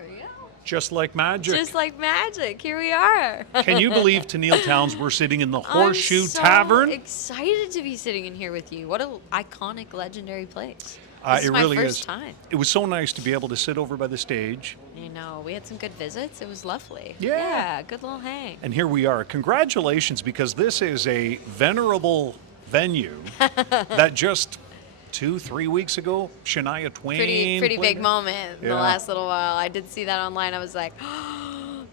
There we go. Just like magic. Just like magic. Here we are. Can you believe, Tenille Townes, we're sitting in the Horseshoe I'm so Tavern? excited to be sitting in here with you. What an iconic, legendary place. This It is my really first is. time. It was so nice to be able to sit over by the stage. You know, we had some good visits. It was lovely. Yeah. Good little hang. And here we are. Congratulations, because this is a venerable venue that just 2-3 weeks ago, Shania Twain. Pretty played big it. moment in the Yeah. last little while. I did see that online. I was like,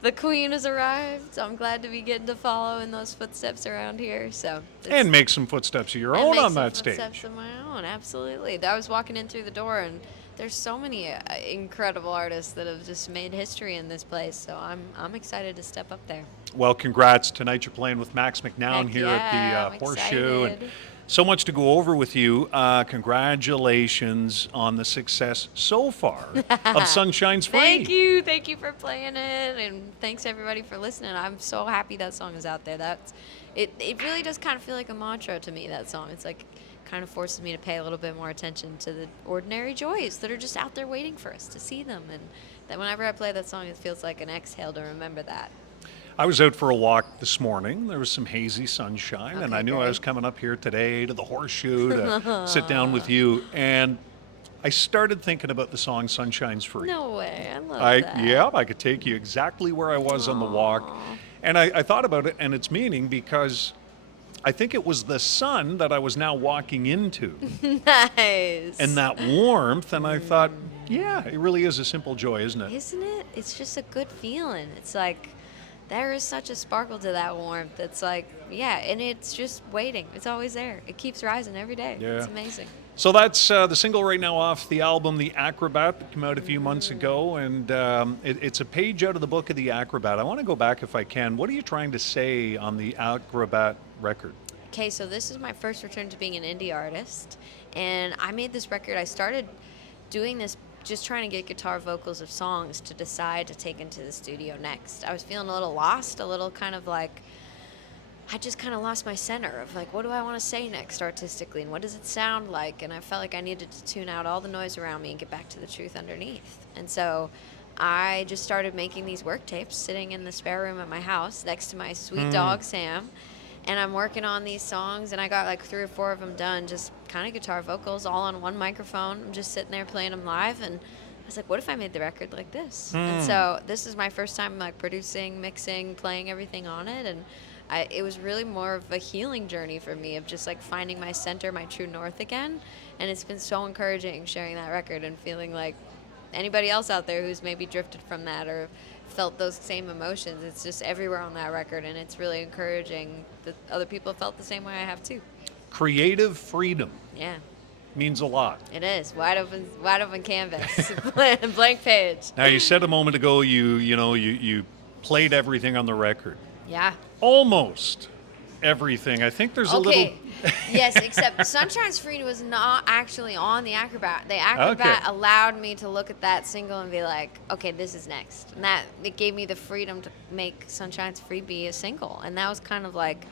the queen has arrived. So I'm glad to be getting to follow in those footsteps around here. So And make some footsteps of your and own make on some that stage. footsteps of my own. Absolutely. I was walking in through the door, and there's so many incredible artists that have just made history in this place. So I'm excited to step up there. Well, congrats. Tonight you're playing with Max McNown Heck here yeah, at I'm the Horseshoe. And excited. so much to go over with you. Congratulations on the success so far of Sunshine's Free. Thank you. Thank you for playing it, and thanks everybody for listening. I'm so happy that song is out there. It really does kind of feel like a mantra to me, that song. It's like kind of forces me to pay a little bit more attention to the ordinary joys that are just out there waiting for us to see them. And that whenever I play that song, it feels like an exhale to remember that. I was out for a walk this morning. There was some hazy sunshine, and Okay, I knew I great. was coming up here today to the Horseshoe to sit down with you. And I started thinking about the song Sunshine's Free. No way. I love that. Yeah, I could take you exactly where I was on the walk. And I thought about it and its meaning, because I think it was the sun that I was now walking into Nice. and that warmth. And I thought, yeah, it really is a simple joy, isn't it? Isn't it? It's just a good feeling. It's like there is such a sparkle to that warmth. It's like, yeah, and it's just waiting. It's always there. It keeps rising every day. Yeah. It's amazing. So that's the single right now off the album, The Acrobat, that came out a few months ago. And it's a page out of the book of The Acrobat. I want to go back if I can. What are you trying to say on the Acrobat record? Okay, so this is my first return to being an indie artist, and I made this record. I started doing this just trying to get guitar vocals of songs to decide to take into the studio next. I was feeling a little lost, a little kind of like, I just kind of lost my center of like, what do I want to say next artistically, and what does it sound like? And I felt like I needed to tune out all the noise around me and get back to the truth underneath. And so I just started making these work tapes sitting in the spare room at my house next to my sweet dog, Sam. And I'm working on these songs, and I got like 3 or 4 of them done, just kind of guitar vocals, all on one microphone. I'm just sitting there playing them live, and I was like, what if I made the record like this? And so this is my first time like producing, mixing, playing everything on it, and it was really more of a healing journey for me of just like finding my center, my true north again. And it's been so encouraging sharing that record and feeling like anybody else out there who's maybe drifted from that or felt those same emotions, it's just everywhere on that record, and it's really encouraging that other people felt the same way I have too. Creative freedom Yeah, means a lot. it is wide open canvas, blank page. Now, you said a moment ago you played everything on the record. Yeah. Almost everything. I think there's a little... Okay. Yes, except Sunshine's Free was not actually on the Acrobat. The Acrobat Okay. allowed me to look at that single and be like, okay, this is next. And that it gave me the freedom to make Sunshine's Free be a single. And that was kind of like,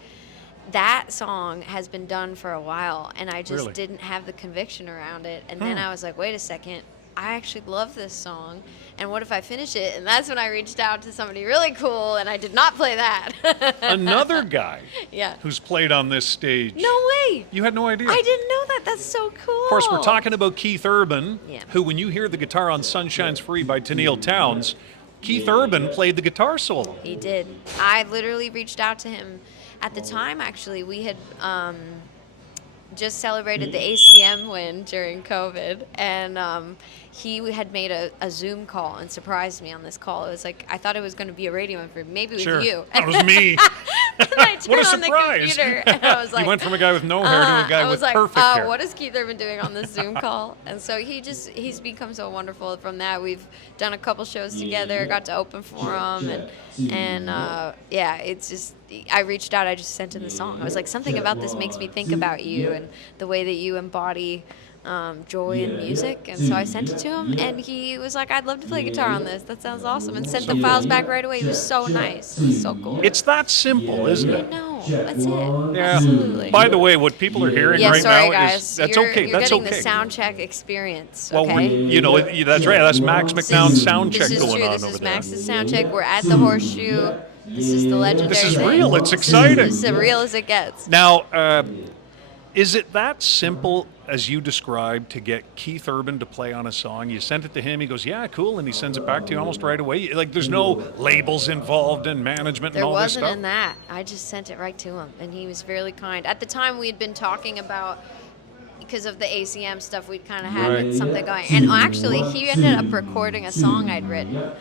that song has been done for a while, and I just Really? didn't have the conviction around it. And then I was like, wait a second, I actually love this song, and what if I finish it? And that's when I reached out to somebody really cool, and I did not play that. Another guy Yeah. who's played on this stage. No way. You had no idea. I didn't know that. That's so cool. Of course, we're talking about Keith Urban, Yeah. who, when you hear the guitar on Sunshine's Free by Tenille Townes, Keith Urban played the guitar solo. He did. I literally reached out to him. At the time, actually, we had just celebrated the ACM win during COVID, and he had made a Zoom call and surprised me on this call. It was like, I thought it was going to be a radio interview, maybe with Sure. you. That was me. And I What a turned on the surprise. computer, and I was like, You went from a guy with no hair to a guy I with was like, perfect hair. what has Keith Urban doing on this Zoom call? And so he's become so wonderful from that. We've done a couple shows together, got to open for him, and yeah, it's just, I reached out, I just sent him the song. I was like, something about this makes me think about you and the way that you embody joy in music, and so I sent it to him, and he was like, "I'd love to play guitar on this. That sounds awesome," and sent the files back right away. He was so nice. It was so cool. It's that simple, isn't I it? know. That's it. Yeah. Absolutely. By the way, what people are hearing Yeah, right sorry now guys. is that's you're, okay. You're That's getting okay. the sound check experience. Well, Okay. that's right. That's Max McNown's sound check This is going true. on This over is there. Max's sound check. We're at the Horseshoe. This is the legendary This is thing. real. It's This exciting. is as real as it gets. Now, is it that simple as you described to get Keith Urban to play on a song? You send it to him, he goes, "Yeah, cool," and he sends it back to you almost right away. Like, there's no labels involved and management and There all this stuff. wasn't in that. I just sent it right to him, and he was really kind. At the time, we had been talking about, because of the ACM stuff, we'd kind of had something going. And actually, he ended up recording a song I'd written.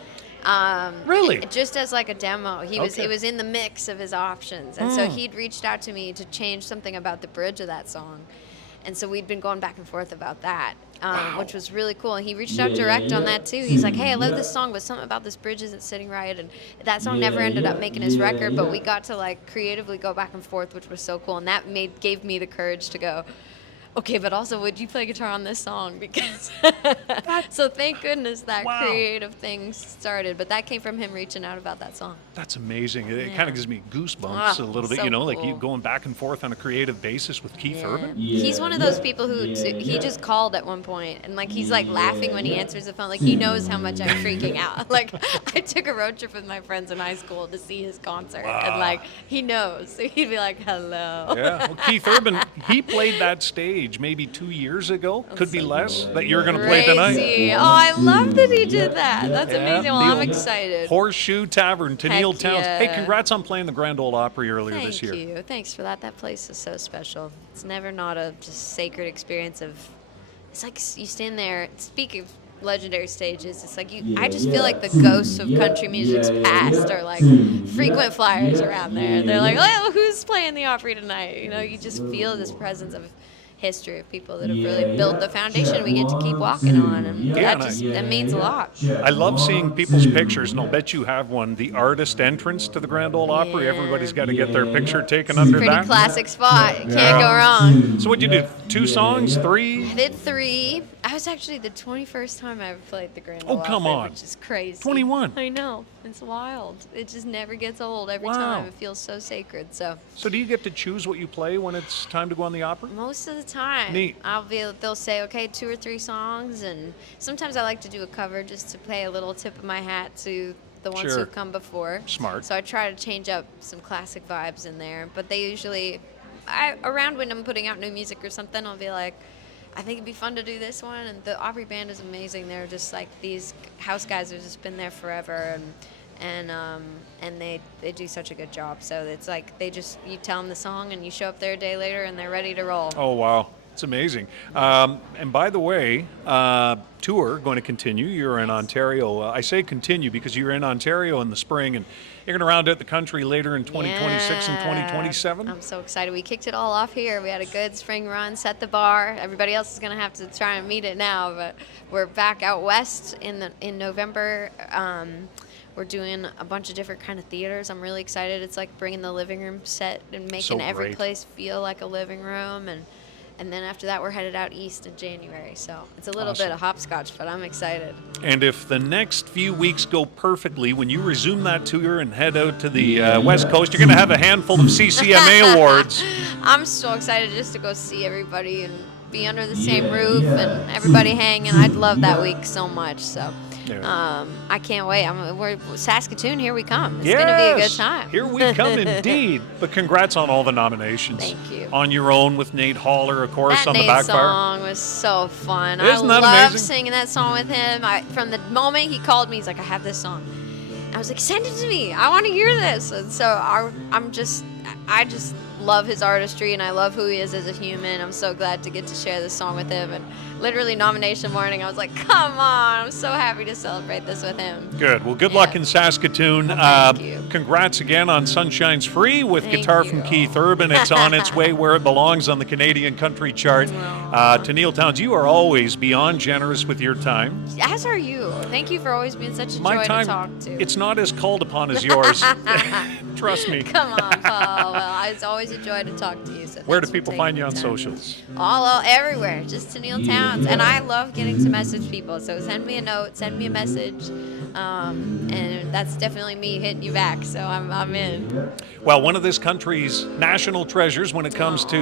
Really? Just as like a demo. He Okay. was in the mix of his options. And so he'd reached out to me to change something about the bridge of that song. And so we'd been going back and forth about that, which was really cool. And he reached out direct on that too. He's like, "Hey, I love this song, but something about this bridge isn't sitting right." And that song never ended up making his record, but we got to like creatively go back and forth, which was so cool. And that gave me the courage to go, "Okay, but also, would you play guitar on this song?" Because so thank goodness that creative thing started. But that came from him reaching out about that song. That's amazing. It kind of gives me goosebumps a little bit, so like you cool. going back and forth on a creative basis with Keith Urban. He's one of those people who he just called at one point, and like he's like laughing when he answers the phone, like he knows how much I'm freaking out. Like I took a road trip with my friends in high school to see his concert, and like he knows, so he'd be like, "Hello." Yeah, well, Keith Urban, he played that stage maybe 2 years ago, could be less, that you're going to play tonight. Crazy. Oh, I love that he did that. That's Yeah, amazing. Well, the I'm old excited. Horseshoe Tavern, Tenille Heck Townes. Hey, yeah. congrats on playing the Grand Ole Opry earlier Thank this year. you. Thanks for that. That place is so special. It's never not a just sacred experience of. It's like you stand there. Speak of legendary stages, it's like I just feel like the ghosts of country music's past are like frequent flyers around there. They're like, "Oh, who's playing the Opry tonight?" You know, you just feel this presence of history of people that have really built the foundation we get to keep walking on, and that means a lot. I love seeing people's pictures, and I'll bet you have one. The artist entrance to the Grand Ole Opry. Everybody's got to get their picture taken under Pretty that. classic spot. You can't go wrong. So what'd you do? 2 songs? 3? I did 3. I was actually the 21st time I ever played the Grand Ole come Opry, on. which is crazy. 21. I know. It's wild. It just never gets old every time. It feels so sacred. So do you get to choose what you play when it's time to go on the opera? most of the time, Neat. they'll say, okay, 2 or 3 songs, and sometimes I like to do a cover just to pay a little tip of my hat to the ones Sure. who've come before. Smart. So I try to change up some classic vibes in there, but they usually, around when I'm putting out new music or something, I'll be like, I think it'd be fun to do this one. And the Opry band is amazing. They're just like these house guys who've just been there forever, and they do such a good job. So it's like you tell them the song and you show up there a day later and they're ready to roll. Oh, wow. It's amazing. And by the way, tour going to continue. You're in Ontario. I say continue because you're in Ontario in the spring, and you're going to round out the country later in 2026 and 2027. I'm so excited. We kicked it all off here. We had a good spring run, set the bar. Everybody else is going to have to try and meet it now, but we're back out west in November. We're doing a bunch of different kind of theaters. I'm really excited. It's like bringing the living room set and making every great. place feel like a living room, and then after that, we're headed out east in January. So it's a little bit of hopscotch, but I'm excited. And if the next few weeks go perfectly, when you resume that tour and head out to the West Coast, you're going to have a handful of CCMA awards. I'm so excited just to go see everybody and be under the same roof and everybody hanging. I'd love that week so much. So I can't wait. We're Saskatoon, here we come. It's going to be a good time. Here we come indeed. But congrats on all the nominations. Thank you. On Your Own with Nate Haller, of course, That on the Nate backfire. song was so fun. Isn't that I love amazing? singing that song with him. From the moment he called me, he's like, I have this song. I was like, send it to me. I want to hear this. And so I just love his artistry, and I love who he is as a human. I'm so glad to get to share this song with him. And literally nomination morning, I was like, come on. I'm so happy to celebrate this with him. Good. Well, good luck in Saskatoon. Thank you. Congrats again on Sunshine's Free with Thank Guitar you. from Keith Urban. It's on its way where it belongs on the Canadian country chart. Tenille Townes, you are always beyond generous with your time. As are you. Thank you for always being such a My joy time, to talk to. it's not as called upon as yours. Trust me. Come on, Paul. Well, It's always a joy to talk to you. So Where do thanks for people taking find the you on time. socials? All everywhere, just Tenille Townes. And I love getting to message people. So send me a note, send me a message, and that's definitely me hitting you back. So I'm in. Well, one of this country's national treasures when it comes to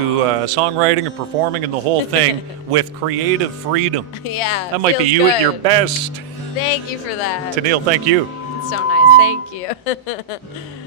songwriting and performing and the whole thing with creative freedom. Yeah, That might be feels you at your good. best. Thank you for that. Tanil, thank you. It's so nice. Thank you.